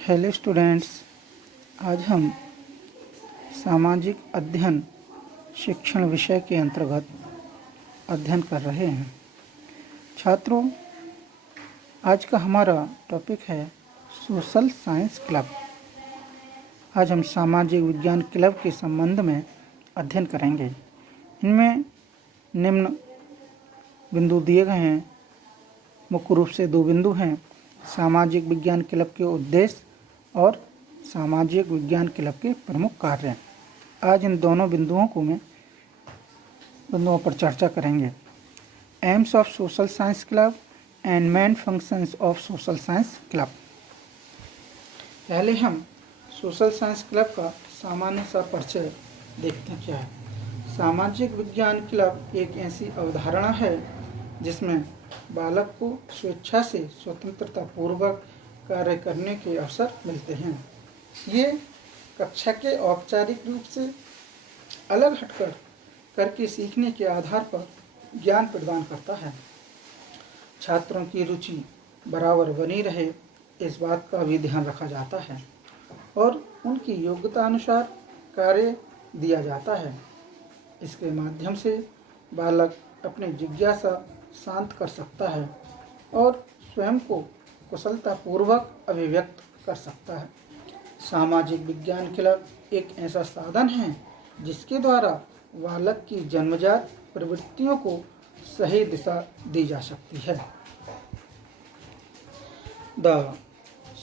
Hello students, आज हम सामाजिक अध्ययन शिक्षण विषय के अंतर्गत अध्ययन कर रहे हैं। छात्रों, आज का हमारा टॉपिक है सोशल साइंस क्लब। आज हम सामाजिक विज्ञान क्लब के संबंध में अध्ययन करेंगे। इनमें निम्न बिंदु दिए गए हैं। मुख्य रूप से 2 बिंदु हैं: सामाजिक विज्ञान क्लब के उद्देश्य और सामाजिक विज्ञान क्लब के प्रमुख कार्य। आज इन दोनों बिंदुओं पर चर्चा करेंगे। AIIMS of social science club and main functions of social science club. पहले हम सोशल साइंस क्लब का सामान्य सा परिचय देखते हैं। क्या है सामाजिक विज्ञान क्लब? एक ऐसी अवधारणा है जिसमें बालक को स्वेच्छा से स्वतंत्रता पूर्वक कार्य करने के अवसर मिलते हैं। ये कक्षा के औपचारिक रूप से अलग हटकर करके सीखने के आधार पर ज्ञान प्रदान करता है। छात्रों की रुचि बराबर बनी रहे, इस बात का भी ध्यान रखा जाता है और उनकी योग्यता अनुसार कार्य दिया जाता है। इसके माध्यम से बालक अपनी जिज्ञासा शांत कर सकता है और स्वयं को कुशलतापूर्वक अभिव्यक्त कर सकता है। सामाजिक विज्ञान क्लब एक ऐसा साधन है जिसके द्वारा बालक की जन्मजात प्रवृत्तियों को सही दिशा दी जा सकती है। The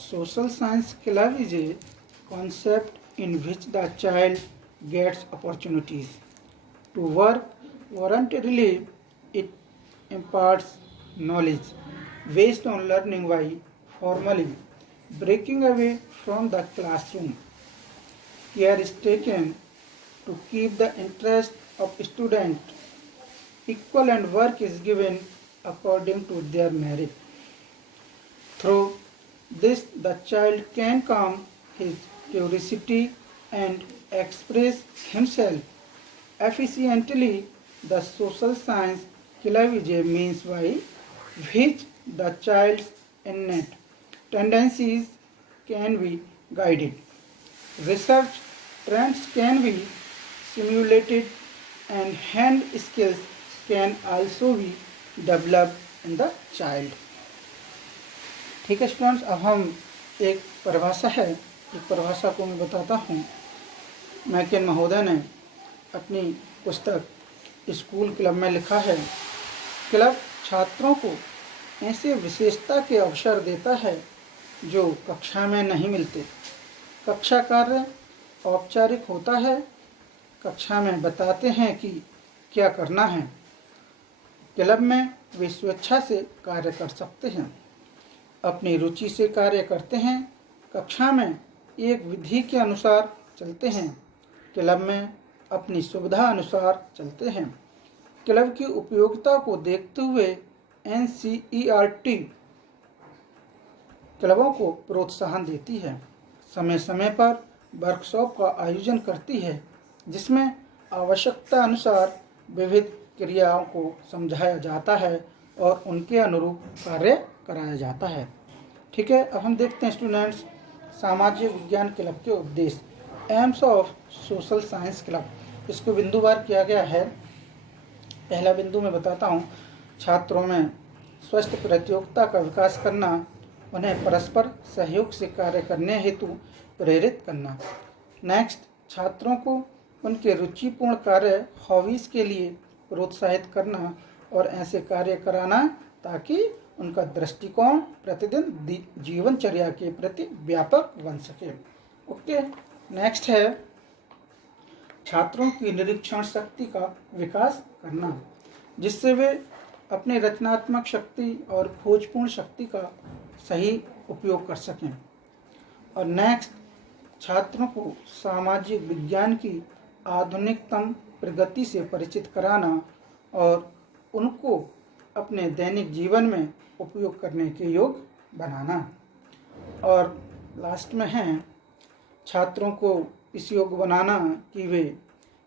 social science club is a concept in which the child gets opportunities to work voluntarily. It imparts knowledge based on learning by formally breaking away from the classroom. Care is taken to keep the interest of student equal and work is given according to their merit. Through this, the child can calm his curiosity and express himself efficiently. The social science club is a means by which the child's innate tendencies can be guided. Research trends can be simulated and hand skills can also be developed in the child. ठीक है students, अब हम एक परिभाषा को मैं बताता हूँ। मैकेन महोदय ने अपनी पुस्तक स्कूल क्लब में लिखा है, क्लब छात्रों को ऐसे विशेषता के अवसर देता है जो कक्षा में नहीं मिलते। कक्षा कार्य औपचारिक होता है। कक्षा में बताते हैं कि क्या करना है। क्लब में वे स्वेच्छा से कार्य कर सकते हैं, अपनी रुचि से कार्य करते हैं। कक्षा में एक विधि के अनुसार चलते हैं। क्लब में अपनी सुविधा अनुसार चलते हैं। क्लब की उपयोगिता को देखते हुए NCERT क्लबों को प्रोत्साहन देती है। समय समय पर वर्कशॉप का आयोजन करती है जिसमें आवश्यकता अनुसार विविध क्रियाओं को समझाया जाता है और उनके अनुरूप कार्य कराया जाता है। ठीक है, अब हम देखते हैं स्टूडेंट्स सामाजिक विज्ञान क्लब के उद्देश्य। AIIMS of social science club, इसको बिंदुवार किया गया है। पहला बिंदु मैं बताता हूँ, छात्रों में स्वस्थ प्रतियोगिता का विकास करना, उन्हें परस्पर सहयोग से कार्य करने हेतु प्रेरित करना। नेक्स्ट, छात्रों को उनके रुचिपूर्ण कार्य हॉबीज़ के लिए प्रोत्साहित करना और ऐसे कार्य कराना ताकि उनका दृष्टिकोण प्रतिदिन जीवनचर्या के प्रति व्यापक बन सके। ओके, नेक्स्ट है छात्रों की निरीक्षण शक्ति का विकास करना, जिससे वे अपने रचनात्मक शक्ति और खोजपूर्ण शक्ति का सही उपयोग कर सकें। और नेक्स्ट, छात्रों को सामाजिक विज्ञान की आधुनिकतम प्रगति से परिचित कराना और उनको अपने दैनिक जीवन में उपयोग करने के योग्य बनाना। और लास्ट में है छात्रों को इस योग्य बनाना कि वे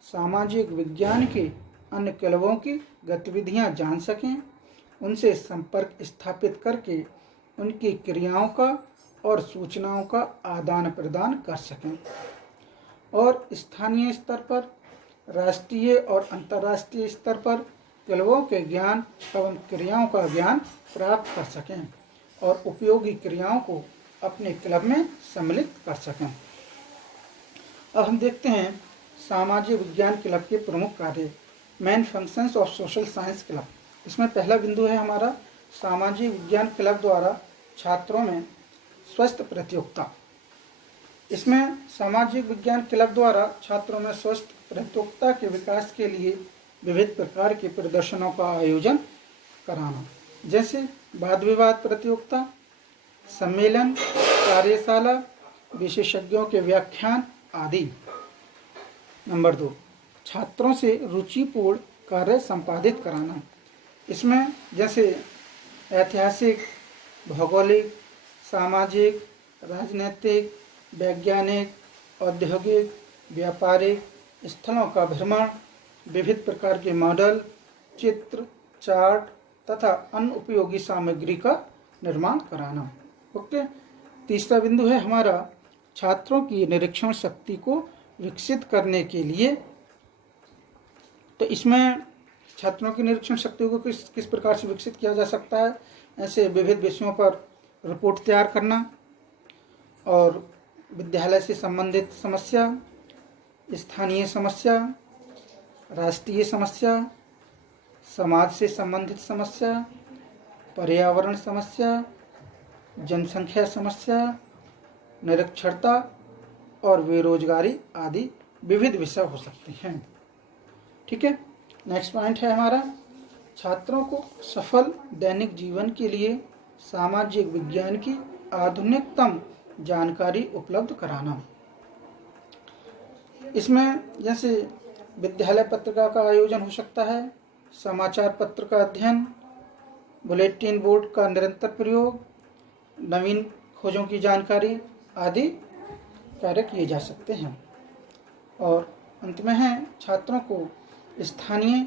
सामाजिक विज्ञान के अन्य क्लबों की गतिविधियां जान सकें, उनसे संपर्क स्थापित करके उनकी क्रियाओं का और सूचनाओं का आदान प्रदान कर सकें और स्थानीय स्तर पर, राष्ट्रीय और अंतर्राष्ट्रीय स्तर पर क्लबों के ज्ञान एवं क्रियाओं का ज्ञान प्राप्त कर सकें और उपयोगी क्रियाओं को अपने क्लब में सम्मिलित कर सकें। अब हम देखते हैं सामाजिक विज्ञान क्लब के प्रमुख कार्य, main functions of social science club. इसमें पहला बिंदु है हमारा सामाजिक विज्ञान क्लब द्वारा छात्रों में स्वस्थ प्रतियोगिता। इसमें सामाजिक विज्ञान क्लब द्वारा छात्रों में स्वस्थ प्रतियोगिता के विकास के लिए विविध प्रकार के प्रदर्शनों का आयोजन कराना, जैसे वाद विवाद प्रतियोगिता, सम्मेलन, कार्यशाला, विशेषज्ञों के व्याख्यान आदि। नंबर 2, छात्रों से रुचिपूर्ण कार्य संपादित कराना। इसमें जैसे ऐतिहासिक, भौगोलिक, सामाजिक, राजनीतिक, वैज्ञानिक, औद्योगिक, व्यापारिक स्थलों का भ्रमण, विविध प्रकार के मॉडल, चित्र, चार्ट तथा अन्य उपयोगी सामग्री का निर्माण कराना। ओके। तीसरा बिंदु है हमारा छात्रों की निरीक्षण शक्ति को विकसित करने के लिए। तो इसमें छात्रों की निरीक्षण शक्ति को किस प्रकार से विकसित किया जा सकता है, ऐसे विविध विषयों पर रिपोर्ट तैयार करना और विद्यालय से संबंधित समस्या, स्थानीय समस्या, राष्ट्रीय समस्या, समाज से संबंधित समस्या, पर्यावरण समस्या, जनसंख्या समस्या, निरक्षरता और बेरोजगारी आदि विविध विषय हो सकते हैं। ठीक है। नेक्स्ट पॉइंट है हमारा छात्रों को सफल दैनिक जीवन के लिए सामाजिक विज्ञान की आधुनिकतम जानकारी उपलब्ध कराना। इसमें जैसे विद्यालय पत्रिका का आयोजन हो सकता है, समाचार पत्र का अध्ययन, बुलेटिन बोर्ड का निरंतर प्रयोग, नवीन खोजों की जानकारी आदि कार्य किए जा सकते हैं। और अंत में है छात्रों को स्थानीय,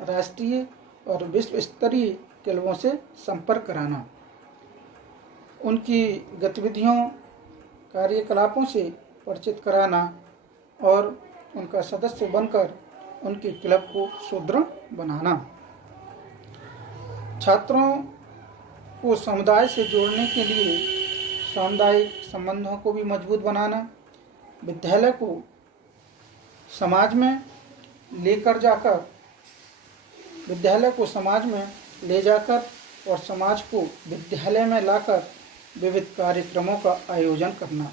राष्ट्रीय और विश्व स्तरीय क्लबों से संपर्क कराना, उनकी गतिविधियों, कार्यकलापों से परिचित कराना और उनका सदस्य बनकर उनके क्लब को सुदृढ़ बनाना। छात्रों को समुदाय से जोड़ने के लिए सामुदायिक संबंधों को भी मजबूत बनाना, विद्यालय को समाज में ले जाकर और समाज को विद्यालय में लाकर विविध कार्यक्रमों का आयोजन करना,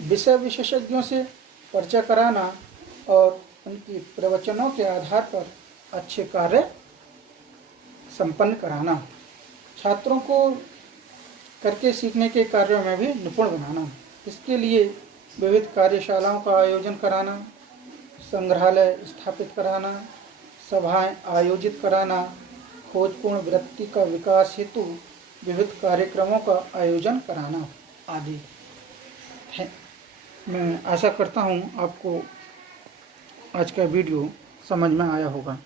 विषय विशेषज्ञों से परिचय कराना और उनकी प्रवचनों के आधार पर अच्छे कार्य संपन्न कराना, छात्रों को करके सीखने के कार्यों में भी निपुण बनाना। इसके लिए विविध कार्यशालाओं का आयोजन कराना, संग्रहालय स्थापित कराना, सभाएं आयोजित कराना, खोजपूर्ण वृत्ति का विकास हेतु विविध कार्यक्रमों का आयोजन कराना आदि है। मैं आशा करता हूँ आपको आज का वीडियो समझ में आया होगा।